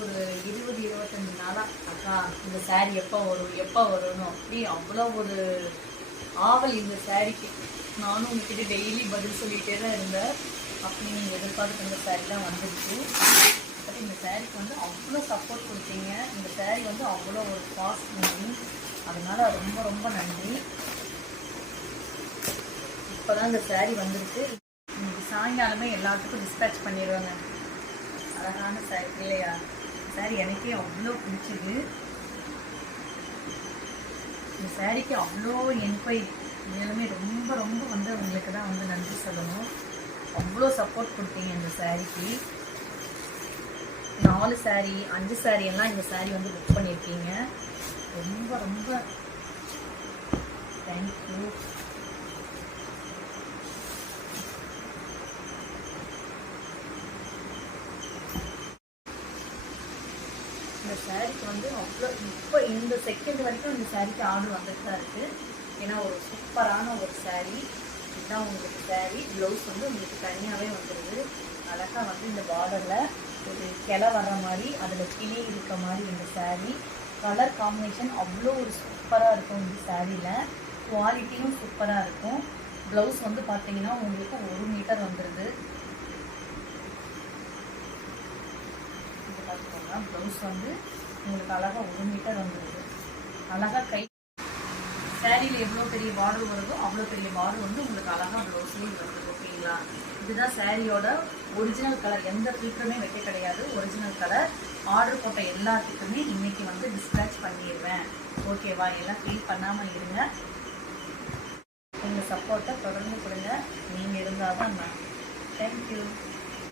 ஒரு 20-25 நாளாக அக்கா இந்த சாரீ எப்போ வரணும் அப்படி அவ்வளோ ஒரு ஆவல் இந்த சாரீக்கு. நானும் உங்ககிட்ட டெய்லி பதில் சொல்லிகிட்டே தான் இருந்தேன். அப்படி நீங்கள் எதிர்பார்த்து இந்த சாரீ தான் வந்துடுச்சு. பட் இந்த சாரீக்கு வந்து அவ்வளோ சப்போர்ட் கொடுத்தீங்க. இந்த சாரீ வந்து அவ்வளோ ஒரு ஃபாஸ்ட் மூவிங். அதனால் ரொம்ப ரொம்ப நன்றி. இப்போ தான் இந்த சாரீ வந்துருக்கு. இன்னைக்கு சாயங்காலமே எல்லாத்துக்கும் டிஸ்பேட்ச் பண்ணிடுவாங்க. அழகான சாரீ இல்லையா? சாரீ எனக்கே அவ்வளோ பிடிச்சிது. இந்த சாரீக்கு அவ்வளோ என்கொயரி. மேலுமே ரொம்ப ரொம்ப வந்து உங்களுக்கு தான் வந்து நன்றி சொல்லணும். அவ்வளோ சப்போர்ட் கொடுத்தீங்க இந்த சாரீக்கு. 4 சாரீ 5 சாரீ எல்லாம் இந்த சாரீ வந்து புக் பண்ணியிருக்கீங்க. ரொம்ப ரொம்ப தேங்க்யூ. இந்த சாரீக்கு வந்து அவ்வளோ இப்போ இந்த செகண்ட் வரைக்கும் இந்த சாரீக்கு ஆர்டர் வந்துட்டு தான் இருக்குது. ஏன்னா ஒரு சூப்பரான ஒரு சாரீ. இதுதான் உங்களுக்கு சாரீ. ப்ளவுஸ் வந்து உங்களுக்கு தனியாகவே வந்துடுது. அழகாக வந்து இந்த பார்டரில் ஒரு கிளை வர்ற மாதிரி அதில் கிளி இருக்க மாதிரி இந்த சாரீ. கலர் காம்பினேஷன் அவ்வளோ ஒரு சூப்பராக இருக்கும் இந்த சாரியில். குவாலிட்டியும் சூப்பராக இருக்கும். ப்ளவுஸ் வந்து பார்த்தீங்கன்னா உங்களுக்கு 1 மீட்டர் வந்துடுது. இது பார்த்துக்கோங்க. ப்ளவுஸ் வந்து உங்களுக்கு அழகாக 1 மீட்டர் வந்துடுது. அழகாக கை சாரியில் எவ்வளோ பெரிய பார்டர் வருதோ அவ்வளோ பெரிய பார்டர் வந்து உங்களுக்கு அழகாக ப்ளவுஸ்லேயும் வருது. ஓகேங்களா? இதுதான் சாரியோட ஒரிஜினல் கலர். எந்த ஃபில்டருமே வைக்க கிடையாது. Original colour. ஆர்டர் போட்ட எல்லாத்துக்குமே இன்னைக்கு வந்து டிஸ்பேட்ச் பண்ணிடுவேன். ஓகேவா? எல்லாம் ஃபீல் பண்ணாமல் இருங்க. எங்கள் சப்போர்ட்டை தொடர்ந்து கொடுங்க. நீங்கள் இருந்தால் தான் நான். தேங்க்யூ.